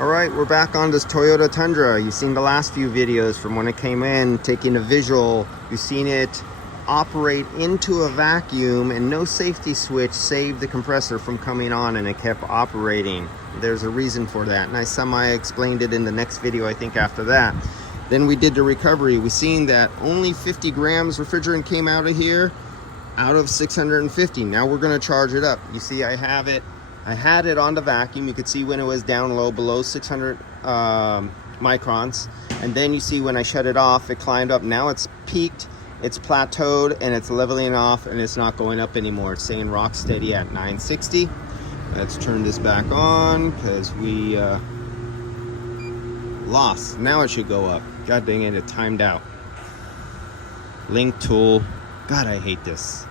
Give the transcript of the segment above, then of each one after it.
All right, we're back on this Toyota Tundra. You've seen the last few videos from when it came in, taking a visual. You've seen it operate into a vacuum and no safety switch saved the compressor from coming on, and it kept operating. There's a reason for that, and I semi-explained it in the next video, I think, after that. Then we did the recovery. We seen that only 50 grams refrigerant came out of here, out of 650. Now we're gonna charge it up. You see, I had it on the vacuum. You could see when it was down low, below 600 microns. And then you see when I shut it off, it climbed up. Now it's peaked, it's plateaued, and it's leveling off, and it's not going up anymore. It's staying rock steady at 960. Let's turn this back on because we lost. Now it should go up. God dang it, it timed out. Link tool. God, I hate this.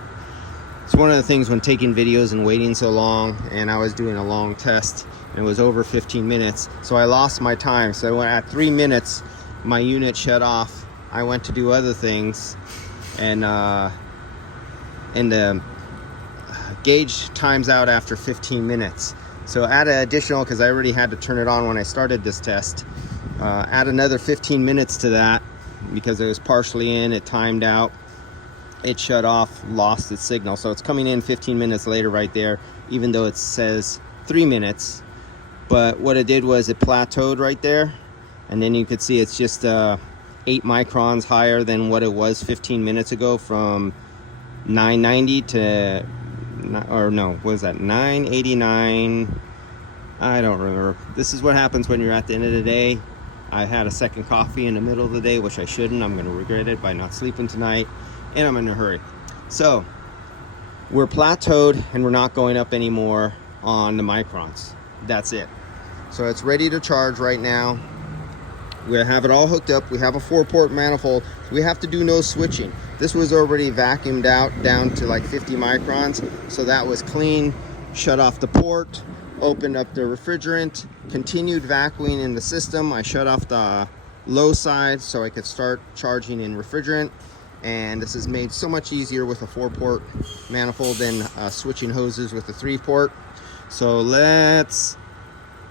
It's one of the things when taking videos and waiting so long, and I was doing a long test and it was over 15 minutes, so I lost my time. So when at 3 minutes my unit shut off, I went to do other things, and the gauge times out after 15 minutes. So add an additional, because I already had to turn it on when I started this test, add another 15 minutes to that because it was partially in, it timed out. It shut off, lost its signal. So it's coming in 15 minutes later right there, even though it says 3 minutes. But what it did was it plateaued right there. And then you could see it's just 8 microns higher than what it was 15 minutes ago, from 990 to, or no, what was that, 989? I don't remember. This is what happens when you're at the end of the day. I had a second coffee in the middle of the day, which I shouldn't. I'm gonna regret it by not sleeping tonight. And I'm in a hurry. So we're plateaued and we're not going up anymore on the microns. That's it. So it's ready to charge right now. We have it all hooked up. We have a 4-port manifold. We have to do no switching. This was already vacuumed out down to like 50 microns. So that was clean. Shut off the port, opened up the refrigerant, continued vacuuming in the system. I shut off the low side so I could start charging in refrigerant. And this is made so much easier with a 4-port manifold than switching hoses with a 3-port. So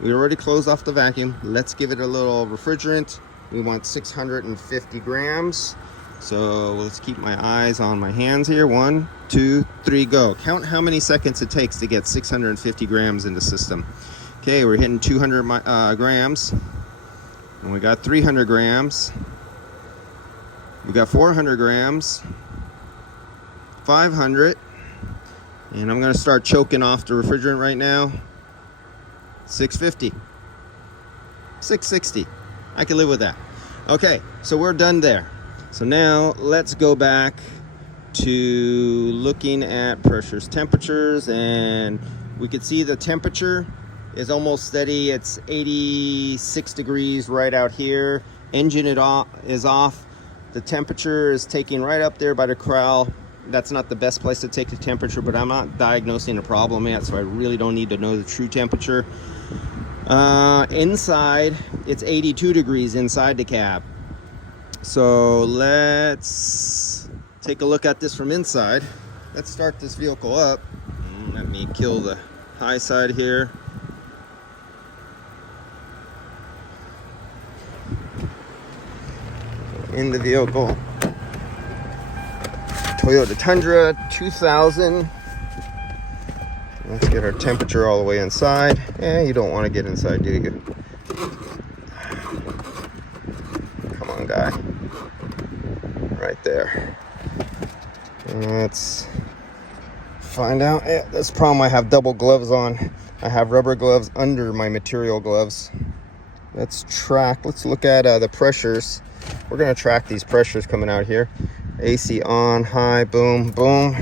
we already closed off the vacuum. Let's give it a little refrigerant. We want 650 grams. So let's keep my eyes on my hands here. 1, 2, 3, go. Count how many seconds it takes to get 650 grams in the system. Okay, we're hitting 200 grams. And we got 300 grams. We got 400 grams, 500, and I'm gonna start choking off the refrigerant right now. 650, 660, I can live with that. Okay, so we're done there. So now let's go back to looking at pressures, temperatures, and we can see the temperature is almost steady. It's 86 degrees right out here. Engine is off. The temperature is taking right up there by the corral. That's not the best place to take the temperature, but I'm not diagnosing a problem yet, so I really don't need to know the true temperature. Inside, it's 82 degrees inside the cab. So let's take a look at this from inside. Let's start this vehicle up. Let me kill the high side here. In the vehicle, Toyota Tundra 2000. Let's get our temperature all the way inside. You don't want to get inside, do you? Come on, guy. Right there. Let's find out. That's the problem. I have double gloves on. I have rubber gloves under my material gloves. Let's look at the pressures. We're going to track these pressures coming out here. AC on, high, boom, boom.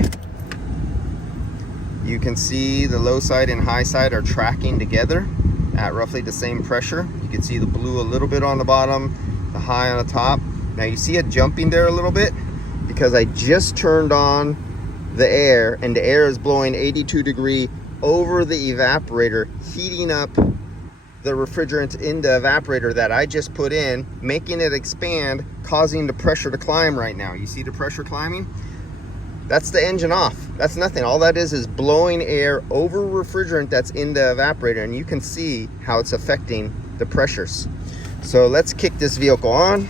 You can see the low side and high side are tracking together at roughly the same pressure. You can see the blue a little bit on the bottom, the high on the top. Now you see it jumping there a little bit because I just turned on the air, and the air is blowing 82 degree over the evaporator, heating up the refrigerant in the evaporator that I just put in, making it expand, causing the pressure to climb right now. You see the pressure climbing? That's the engine off. That's nothing. All that is blowing air over refrigerant that's in the evaporator, and you can see how it's affecting the pressures. So let's kick this vehicle on.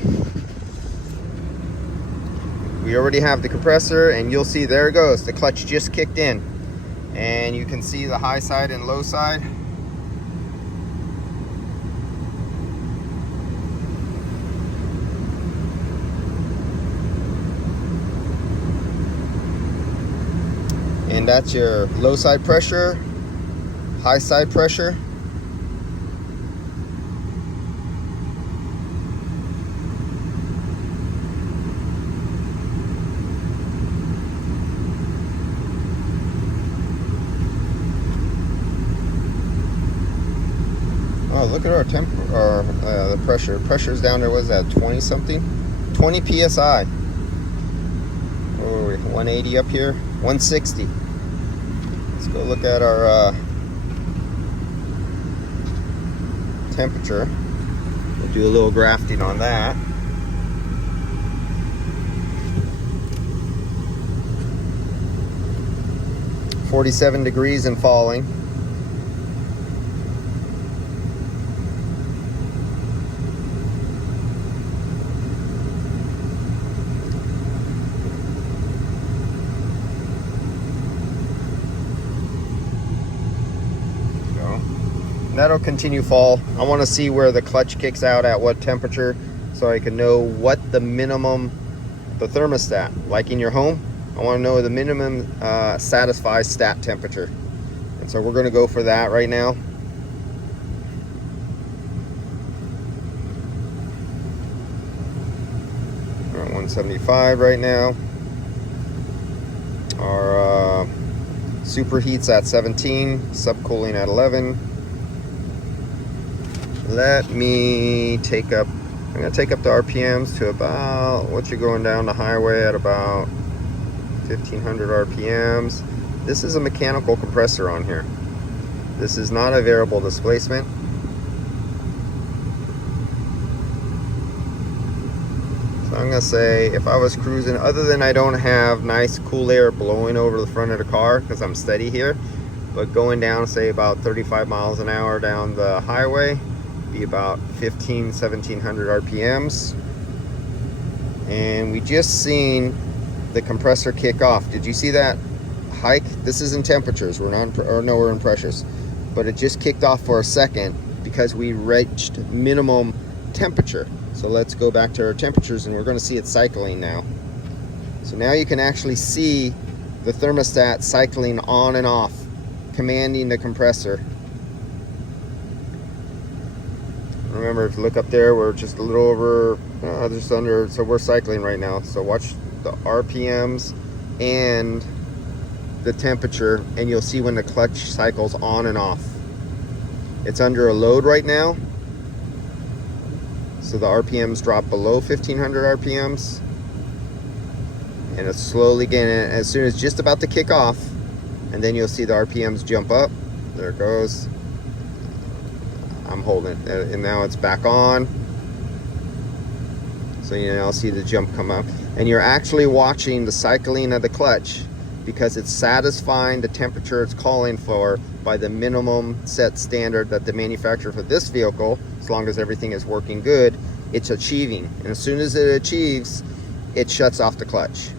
We already have the compressor, and you'll see there it goes. The clutch just kicked in, and you can see the high side and low side. And that's your low side pressure, high side pressure. Oh, look at our the pressure. Pressure's down there, was that 20 something? 20 psi. Oh, 180 up here, 160. Let's go look at our temperature. We'll do a little grafting on that. $47 degrees and falling. That'll continue fall. I want to see where the clutch kicks out at what temperature, so I can know what the minimum, the thermostat, like in your home, I want to know the minimum satisfies stat temperature. And so we're going to go for that right now. We're at 175 right now. Our superheat's at 17, subcooling at 11. Let me take up, I'm going to take up the RPMs to about, what you're going down the highway at about 1500 RPMs. This is a mechanical compressor on here. This is not a variable displacement. So I'm going to say, if I was cruising, other than I don't have nice cool air blowing over the front of the car because I'm steady here, but going down, say about 35 miles an hour down the highway, be about 1700 RPMs. And we just seen the compressor kick off. Did you see that hike? This is in temperatures, we're not, or no, we're in pressures, but it just kicked off for a second because we reached minimum temperature. So let's go back to our temperatures, and we're going to see it cycling now. So now you can actually see the thermostat cycling on and off, commanding the compressor. Remember, if you look up there, we're just a little over, just under, so we're cycling right now. So watch the RPMs and the temperature, and you'll see when the clutch cycles on and off. It's under a load right now, so the RPMs drop below 1500 RPMs, and it's slowly getting, as soon as it's just about to kick off, and then you'll see the RPMs jump up. There it goes. I'm holding it, and now it's back on. So you now see the jump come up, and you're actually watching the cycling of the clutch because it's satisfying the temperature it's calling for by the minimum set standard that the manufacturer for this vehicle, as long as everything is working good, it's achieving. And as soon as it achieves, it shuts off the clutch.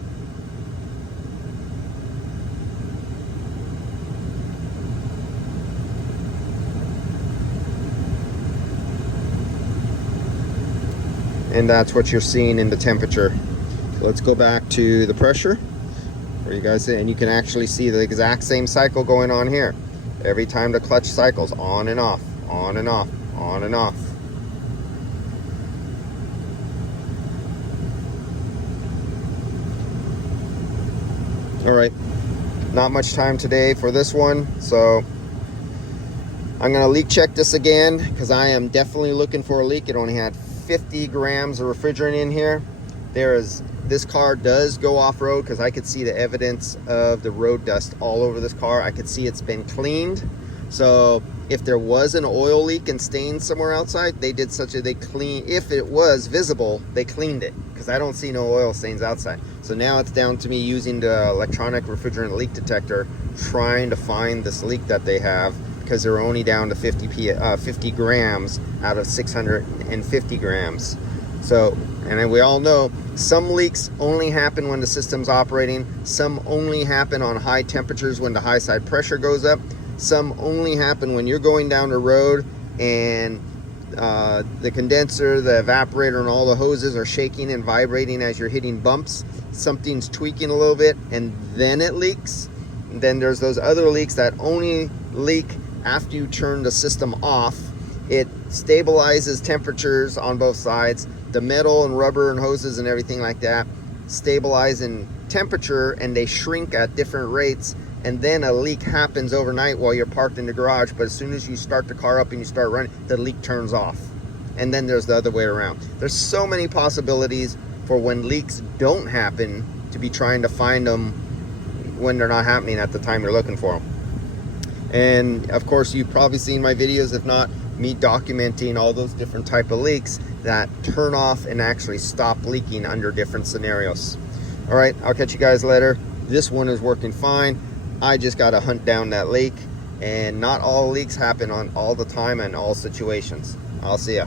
And that's what you're seeing in the temperature. So let's go back to the pressure, where you guys, and you can actually see the exact same cycle going on here. Every time the clutch cycles, on and off, on and off, on and off. All right, not much time today for this one, so I'm gonna leak check this again because I am definitely looking for a leak. It only had 50 grams of refrigerant in here. This car does go off-road because I could see the evidence of the road dust all over this car. I could see it's been cleaned. So if there was an oil leak and stain somewhere outside, they did if it was visible, they cleaned it, because I don't see no oil stains outside. So now it's down to me using the electronic refrigerant leak detector, trying to find this leak that they have, because they're only down to 50 grams out of 650 grams. So, and then we all know some leaks only happen when the system's operating. Some only happen on high temperatures when the high side pressure goes up. Some only happen when you're going down the road and the condenser, the evaporator, and all the hoses are shaking and vibrating as you're hitting bumps. Something's tweaking a little bit and then it leaks. And then there's those other leaks that only leak after you turn the system off. It stabilizes temperatures on both sides. The metal and rubber and hoses and everything like that stabilize in temperature, and they shrink at different rates, and then a leak happens overnight while you're parked in the garage, but as soon as you start the car up and you start running, the leak turns off. And then there's the other way around. There's so many possibilities for when leaks don't happen to be trying to find them when they're not happening at the time you're looking for them. And of course, you've probably seen my videos, if not, me documenting all those different type of leaks that turn off and actually stop leaking under different scenarios. All right, I'll catch you guys later. This one is working fine. I just got to hunt down that leak, and not all leaks happen on all the time and all situations. I'll see ya.